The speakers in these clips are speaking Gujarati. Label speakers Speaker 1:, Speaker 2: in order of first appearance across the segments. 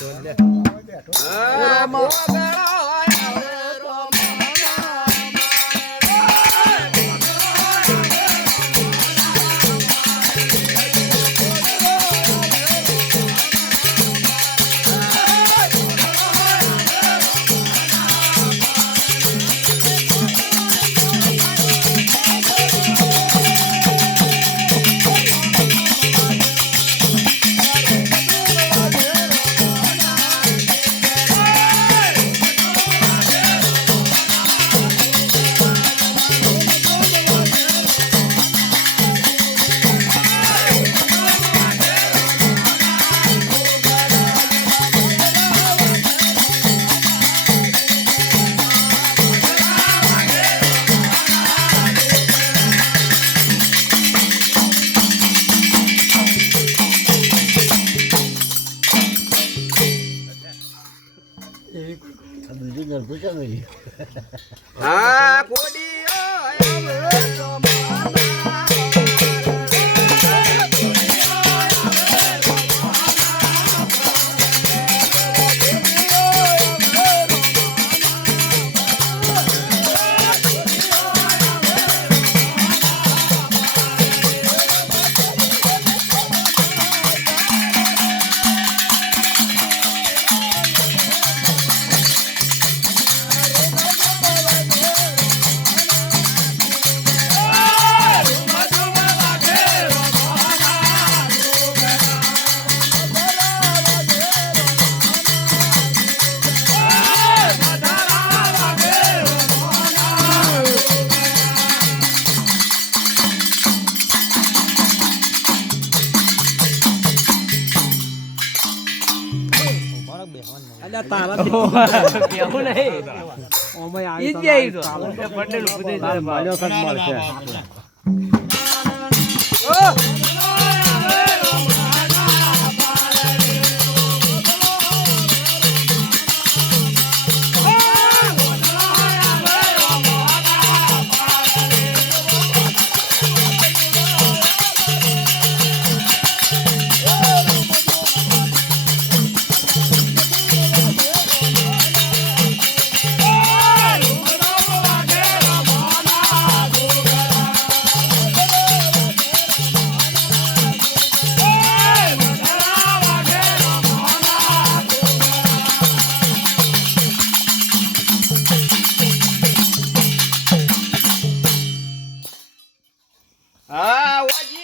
Speaker 1: બેઠો
Speaker 2: બીજું ગરબું
Speaker 1: નહીં. હા વાજી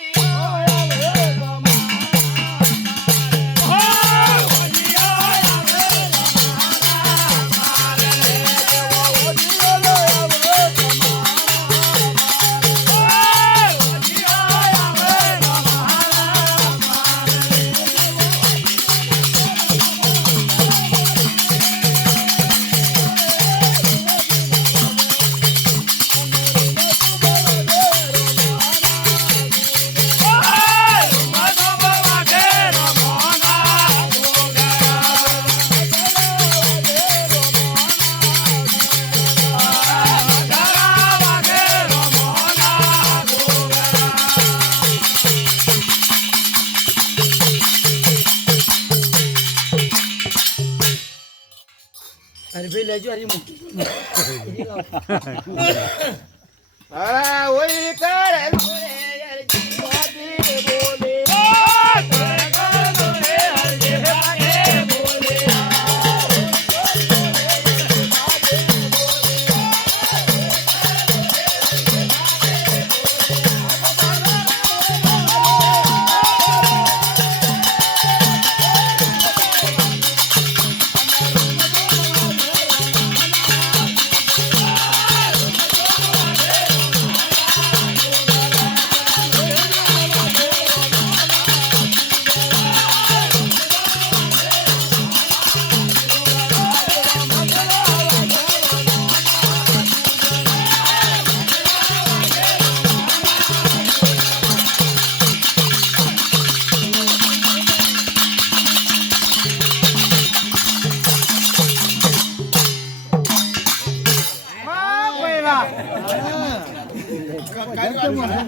Speaker 1: હા ઓય કરે લોરે અરજી หมดแล้ว